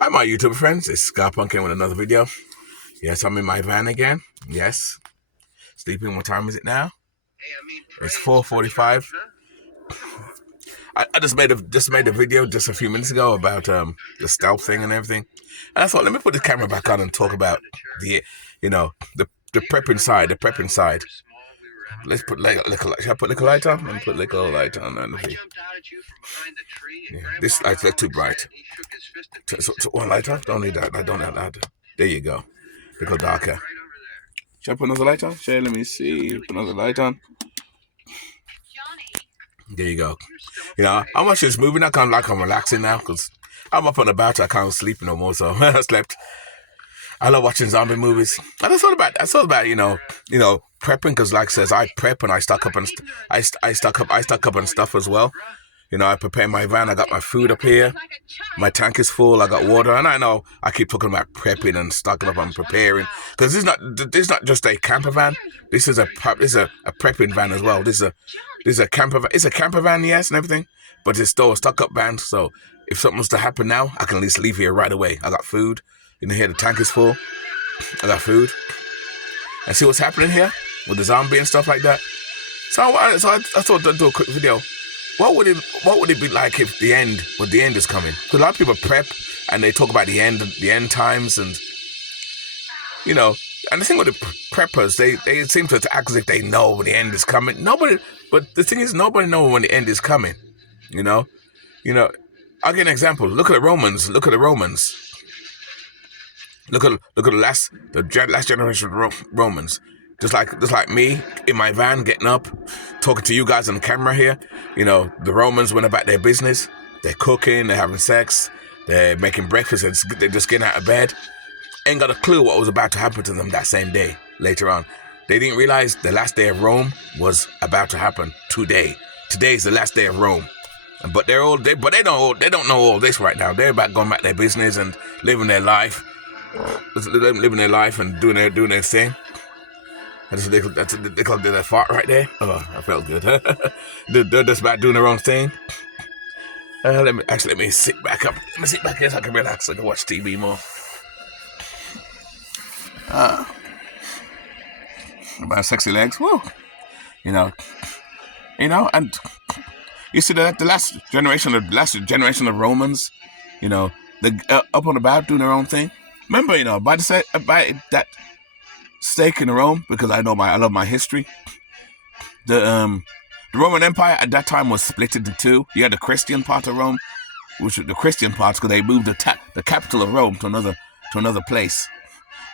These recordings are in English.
Hi, my YouTube friends. It's Scarpunk with another video. Yes, I'm in my van again. Yes, sleeping. What time is it now? It's 4:45. I just made a video just a few minutes ago about the stealth thing and everything, and I thought let me put the camera back on and talk about the the prep inside. The prep inside. Let's put should I put like a light on? Let me put like a light on. Yeah, this light's too bright. So one light on? Don't need that. I don't have that. There you go. They go darker. Should I put another light on? Let me see. Put another light on. There you go. I'm watching this movie now. I'm relaxing now because I'm up and about. I can't sleep no more, so I slept. I love watching zombie movies. And I thought about prepping because, like I says, I prep and I stock up and I stock up on stuff as well. I prepare my van. I got my food up here. My tank is full. I got water, and I know I keep talking about prepping and stocking up and preparing because this is not just a camper van. This is a prepping van as well. This is a camper. It's a camper van, yes, and everything, but it's still a stock up van. So if something was to happen now, I can at least leave here right away. I got food. Here the tank is full. I got food. And see what's happening here with the zombie and stuff like that. So I thought I'd do a quick video. What would it be like if the end is coming? Because a lot of people prep and they talk about the end times, and and the thing with the preppers, they seem to act as if they know when the end is coming. But the thing is, nobody knows when the end is coming. I'll give an example. Look at the Romans. Look at the last generation of Romans. Just like me in my van, getting up, talking to you guys on the camera here. The Romans went about their business. They're cooking, they're having sex, they're making breakfast, they're just getting out of bed. Ain't got a clue what was about to happen to them that same day, later on. They didn't realize the last day of Rome was about to happen today. Today is the last day of Rome. But they don't know all this right now. They're about going back their business and living their life and doing their thing. They called that fart right there. Oh, I felt good. They're just about doing their own thing. Let me sit back up. Let me sit back here so I can relax. I can watch TV more. My sexy legs. Woo. And you see the last generation of Romans. They up and about doing their own thing. Remember, by that stake in Rome, because I love my history. The Roman Empire at that time was split into two. You had the Christian part of Rome, which was the Christian parts because they moved the capital of Rome to another place.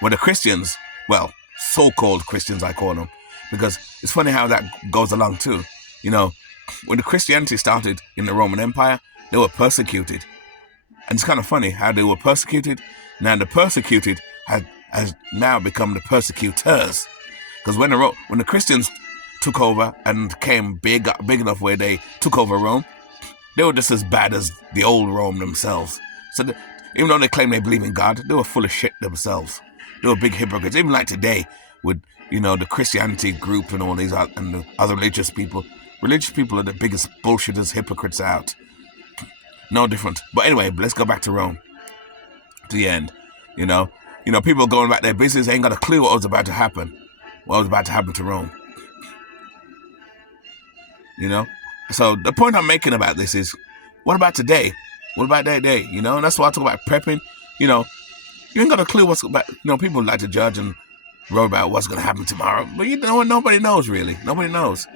Where the Christians, well, so-called Christians I call them, because it's funny how that goes along too. When the Christianity started in the Roman Empire, they were persecuted. And it's kind of funny how they were persecuted. Now the persecuted has now become the persecutors. Because when the Christians took over and became big enough where they took over Rome, they were just as bad as the old Rome themselves. So even though they claim they believe in God, they were full of shit themselves. They were big hypocrites. Even like today with, the Christianity group and all these and the other religious people. Religious people are the biggest bullshitters, hypocrites out. No different. But anyway, let's go back to Rome. To the end. People going about their business ain't got a clue what was about to happen. What was about to happen to Rome. So the point I'm making about this is, what about today? What about that day? And that's why I talk about prepping. You ain't got a clue what's about. People like to judge and worry about what's going to happen tomorrow. But nobody knows really. Nobody knows.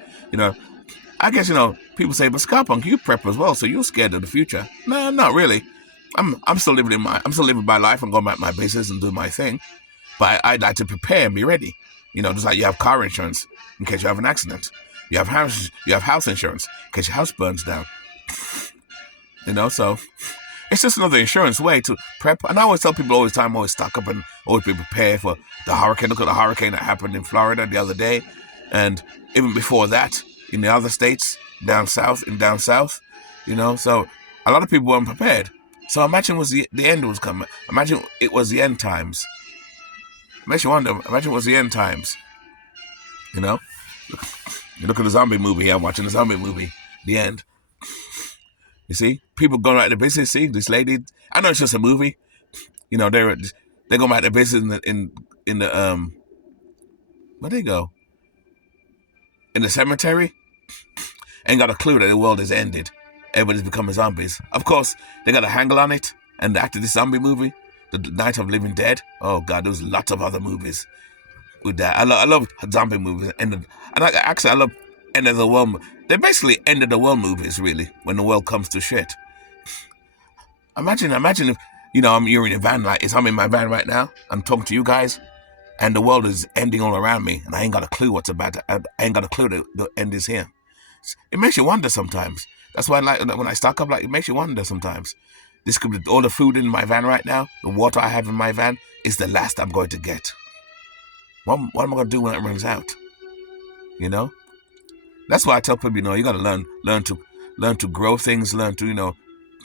I guess, people say, but Scarpunk, you prep as well, so you're scared of the future. No, not really. I'm still living my life and going about my business and doing my thing. But I'd like to prepare and be ready. Just like you have car insurance in case you have an accident. You have house insurance in case your house burns down. So it's just another insurance way to prep. And I always tell people all the time, always stock up and always be prepared for the hurricane. Look at the hurricane that happened in Florida the other day. And even before that, in the other states, down south. So a lot of people weren't prepared. So imagine the end was coming. Imagine it was the end times. Imagine it was the end times. You look at the zombie movie. I'm watching the zombie movie. The end. You see, people going out of business. See, this lady. I know it's just a movie, You know, they're going about their business in the where they go in the cemetery. Ain't got a clue that the world is ended. Everybody's becoming zombies. Of course, they got a handle on it. And after this zombie movie, The Night of Living Dead, oh God, there's lots of other movies with that. I love zombie movies. I love end of the world. They're basically end of the world movies, really, when the world comes to shit. Imagine if, you're in a van like this. I'm in my van right now. I'm talking to you guys, and the world is ending all around me, and I ain't got a clue what's about to, I ain't got a clue that the end is here. It makes you wonder sometimes. That's why when I stock up, it makes you wonder sometimes. This could be all the food in my van right now. The water I have in my van is the last I'm going to get. What am I going to do when it runs out? That's why I tell people, you got to learn to grow things, learn to,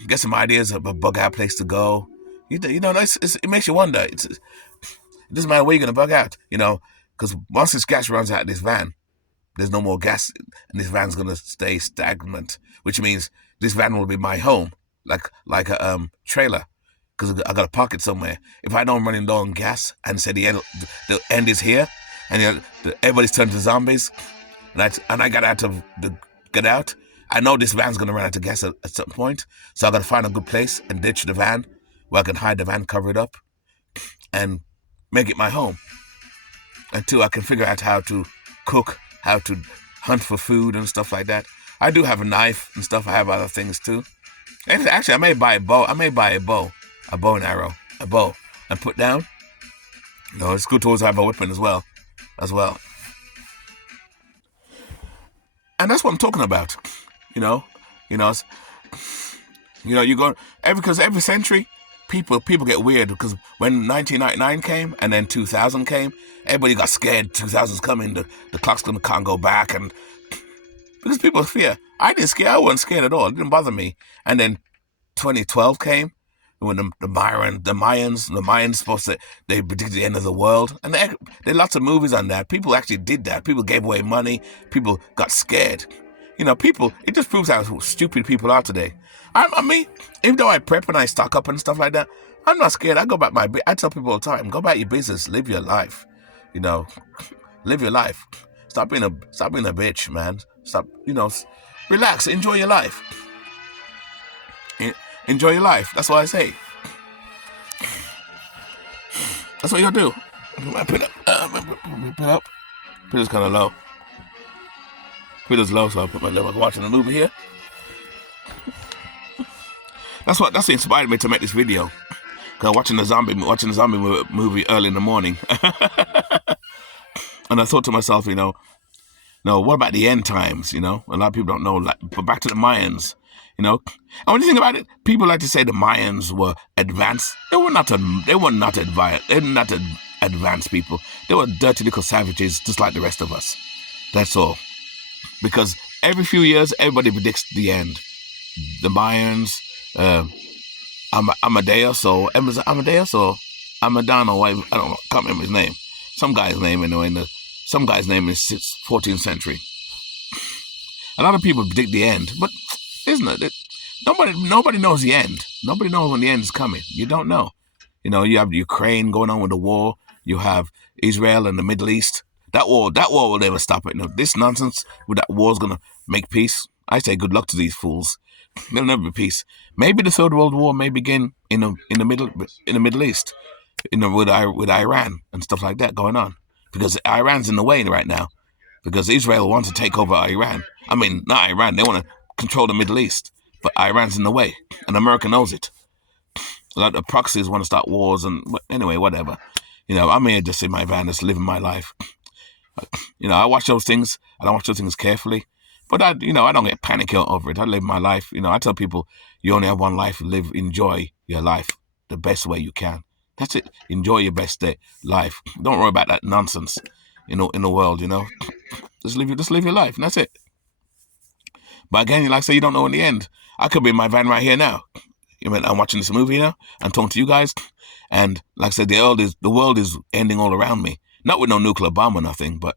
get some ideas of a bug out place to go. It makes you wonder. It doesn't matter where you're going to bug out, because once this gas runs out of this van, there's no more gas, and this van's going to stay stagnant, which means this van will be my home, like a trailer, because I got to park it somewhere. If I don't run low on gas and say the end is here, and everybody's turned to zombies, and I get out, I know this van's going to run out of gas at some point, so I got to find a good place and ditch the van where I can hide the van, cover it up, and make it my home. Until I can figure out how to cook, how to hunt for food and stuff like that. I do have a knife and stuff. I have other things too. And actually, I may buy a bow. A bow and arrow, and put down. It's good to always have a weapon as well. And that's what I'm talking about. You go because every century, people get weird, because when 1999 came and then 2000 came, everybody got scared. 2000's coming, the clock's can't go back, and because people fear. I wasn't scared at all. It didn't bother me. And then 2012 came, when the Mayans supposed to, they predicted the end of the world, and there are lots of movies on that. People actually did that. People gave away money. People got scared. People. It just proves how stupid people are today. Even though I prep and I stock up and stuff like that, I'm not scared. I tell people all the time, go about your business, live your life. Live your life. Stop being a bitch, man. Stop. Relax. Enjoy your life. Enjoy your life. That's what I say. That's what you gotta do. I put up. Put it kind of low. Put it low, so I put my level. Watching a movie here. That's what inspired me to make this video. Cause I'm watching the zombie movie early in the morning, and I thought to myself, what about the end times? A lot of people don't know. But back to the Mayans. And when you think about it, people like to say the Mayans were advanced. They were not advanced. They're not advanced people. They were dirty little savages, just like the rest of us. That's all. Because every few years, everybody predicts the end. The Mayans, Amadeus or Amadano, I can't remember his name. Some guy's name anyway. Some guy's name is 14th century. A lot of people predict the end, but isn't it? Nobody knows the end. Nobody knows when the end is coming. You don't know. You have Ukraine going on with the war. You have Israel and the Middle East. That war will never stop it. This nonsense with that war is going to make peace. I say good luck to these fools. There'll never be peace. Maybe the Third World War may begin in the Middle East, with Iran and stuff like that going on, because Iran's in the way right now, because Israel wants to take over Iran. I mean, not Iran. They want to control the Middle East, but Iran's in the way, and America knows it. A lot of proxies want to start wars, and anyway, whatever. I'm here just in my van, just living my life. I watch those things. I don't watch those things carefully. But I don't get panicky over it. I live my life. I tell people, you only have one life. Enjoy your life the best way you can. That's it. Enjoy your best life. Don't worry about that nonsense, in the world. Just live your life, and that's it. But again, like I say, you don't know in the end. I could be in my van right here now. I'm watching this movie now. I'm talking to you guys, and like I said, the world is ending all around me. Not with no nuclear bomb or nothing, but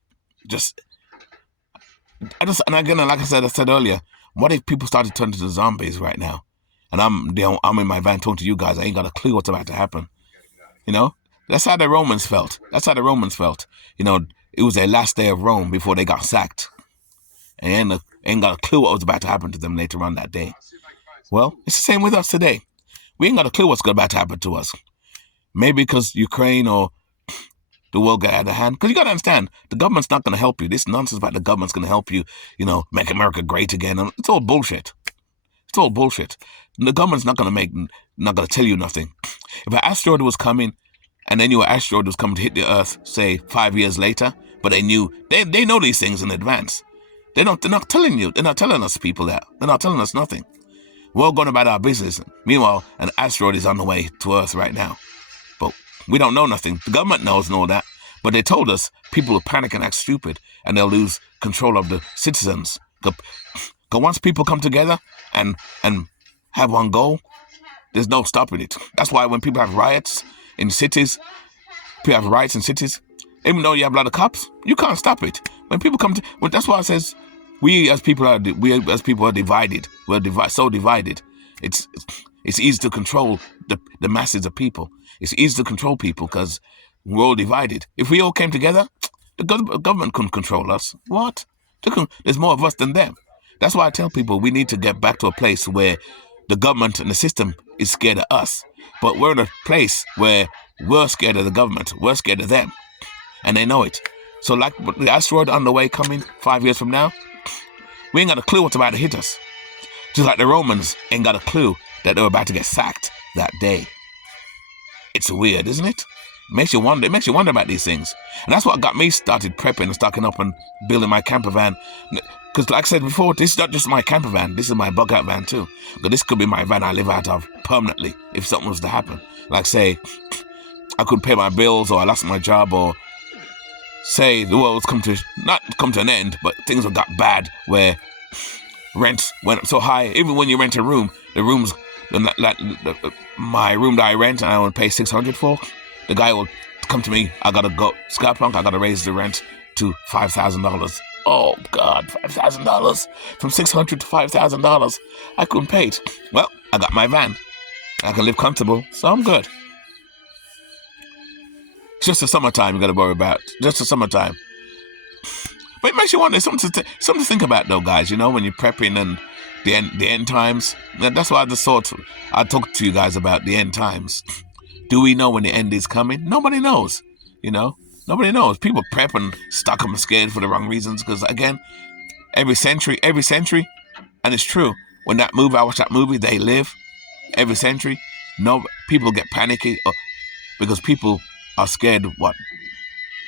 and again, like I said earlier, what if people started turning to zombies right now? And I'm in my van talking to you guys. I ain't got a clue what's about to happen. You know, that's how the Romans felt. That's how the Romans felt. You know, it was their last day of Rome before they got sacked. And ain't got a clue what was about to happen to them later on that day. Well, it's the same with us today. We ain't got a clue what's about to happen to us. Maybe because Ukraine or the world got out of hand. Because you got to understand, the government's not going to help you. This nonsense about the government's going to help you, you know, make America great again. It's all bullshit. It's all bullshit. The government's not going to tell you nothing. If an asteroid was coming, and they knew an asteroid was coming to hit the Earth, say 5 years later, but they knew, they know these things in advance. They're not telling you. They're not telling us people that. They're not telling us nothing. We're all going about our business. Meanwhile, an asteroid is on the way to Earth right now. But we don't know nothing. The government knows and all that. But they told us people will panic and act stupid and they'll lose control of the citizens. Because once people come together and have one goal, there's no stopping it. That's why when people have riots in cities, even though you have a lot of cops, you can't stop it. When people come to, well, that's why it says we as people are divided. We're so divided. It's easy to control the masses of people. It's easy to control people because we're all divided. If we all came together, the government couldn't control us. What? There's more of us than them. That's why I tell people we need to get back to a place where the government and the system is scared of us. But we're in a place where we're scared of the government. We're scared of them. And they know it. So like the asteroid on the way coming 5 years from now, we ain't got a clue what's about to hit us. Just like the Romans ain't got a clue that they were about to get sacked that day. It's weird, isn't it? It makes you wonder about these things. And that's what got me started prepping and stocking up and building my camper van. Because like I said before, this is not just my camper van. This is my bug out van too. But this could be my van I live out of permanently if something was to happen. Like say, I couldn't pay my bills or I lost my job or say the world's not come to an end, but things have got bad where rent went up so high. Even when you rent a room, my room that I rent and I only pay $600 for, the guy will come to me, I gotta go, Skypunk, I gotta raise the rent to $5,000. Oh God, $5,000 from $600 to $5,000. I couldn't pay it. Well, I got my van. I can live comfortable, so I'm good. It's just the summertime you got to worry about. Just the summertime. But it makes you wonder. Something to think about, though, guys. You know, when you're prepping and the end times. That's why I just thought I'd talk to you guys about the end times. Do we know when the end is coming? Nobody knows. You know, nobody knows. People prep and stock up and scared for the wrong reasons. Because again, every century, and it's true. When I watch that movie, They Live. Every century, people get panicky because people are scared of what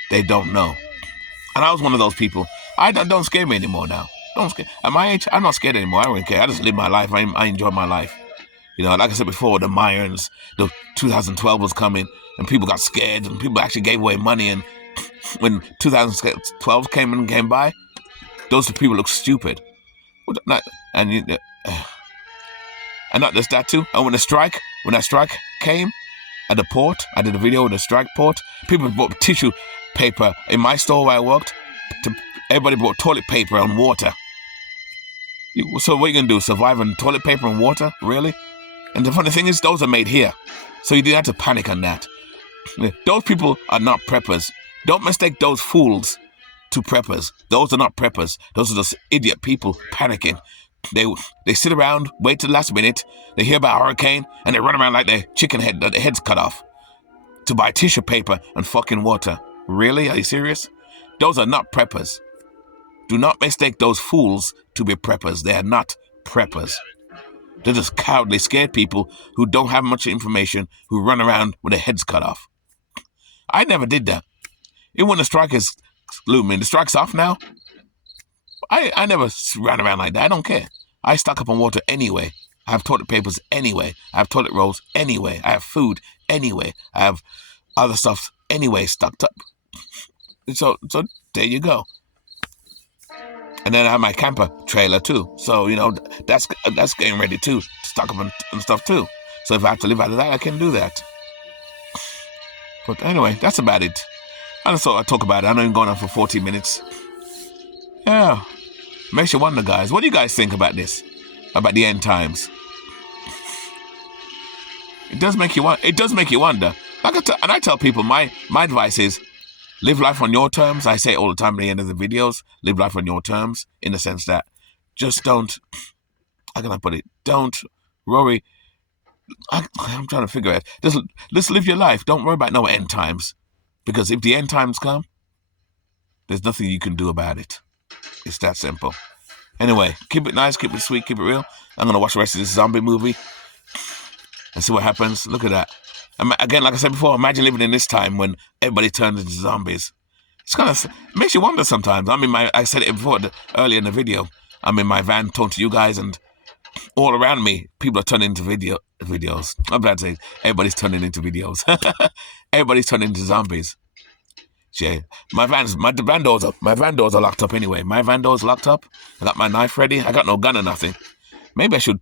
they don't know. And I was one of those people. Don't scare me anymore now. Don't scare. At my age, I'm not scared anymore. I don't care. I just live my life. I enjoy my life. You know, like I said before, the Mayans, the 2012 was coming, and people got scared, and people actually gave away money. And when 2012 came by, those people looked stupid. And not just that too. And when that strike came at the port, I did a video with the strike port. People bought tissue paper in my store where I worked. Everybody bought toilet paper and water. So what are you gonna do? Survive on toilet paper and water? Really? And the funny thing is, those are made here, so you didn't have to panic on that. Those people are not preppers. Don't mistake those fools to preppers. Those are not preppers. Those are just idiot people panicking. They sit around, wait till the last minute, they hear about a hurricane, and they run around like their head's cut off to buy tissue paper and fucking water. Really? Are you serious? Those are not preppers. Do not mistake those fools to be preppers. They are not preppers. They're just cowardly, scared people who don't have much information, who run around with their heads cut off. I never did that. Even when the strike is looming, the strike's off now, I never ran around like that. I don't care. I stock up on water anyway. I have toilet papers anyway. I have toilet rolls anyway. I have food anyway. I have other stuff anyway stocked up. So there you go. And then I have my camper trailer too. So, you know, that's getting ready too. To stock up and stuff too. So if I have to live out of that, I can do that. But anyway, that's about it. I just thought I'd talk about it. I know I'm going on for 40 minutes. Yeah. Makes you wonder, guys. What do you guys think about this? About the end times? It does make you wonder. And I tell people my advice is live life on your terms. I say it all the time at the end of the videos. Live life on your terms, in the sense that just don't. How can I put it? Don't worry. I'm trying to figure it. Just live your life. Don't worry about no end times, because if the end times come, there's nothing you can do about it. It's that simple. Anyway, keep it nice, keep it sweet, keep it real. I'm gonna watch the rest of this zombie movie and see what happens. Look at that. Again, like I said before, imagine living in this time when everybody turns into zombies. It's kind of makes you wonder sometimes. I said it before earlier in the video. I'm in my van talking to you guys, and all around me, people are turning into videos. I'm about to say everybody's turning into videos. Everybody's turning into zombies. Yeah, my van doors are locked up anyway. My van doors locked up. I got my knife ready. I got no gun or nothing. Maybe I should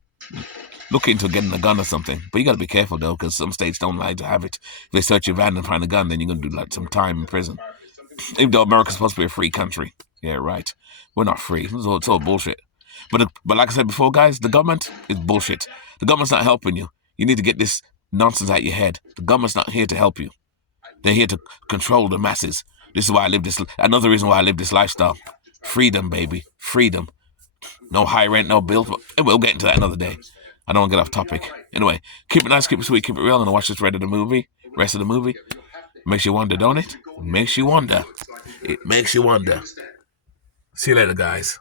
look into getting a gun or something. But you got to be careful though, because some states don't like to have it. If they search your van and find a gun, then you're gonna do like some time in prison. Even though America's supposed to be a free country. Yeah, right. We're not free. It's all bullshit. But like I said before, guys, the government is bullshit. The government's not helping you. You need to get this nonsense out your head. The government's not here to help you. They're here to control the masses. This is why I live this. Another reason why I live this lifestyle. Freedom, baby. Freedom. No high rent, no bills. But we'll get into that another day. I don't want to get off topic. Anyway, keep it nice, keep it sweet, keep it real. I'm going to watch this rest of the movie. Makes you wonder, don't it? Makes you wonder. It makes you wonder. See you later, guys.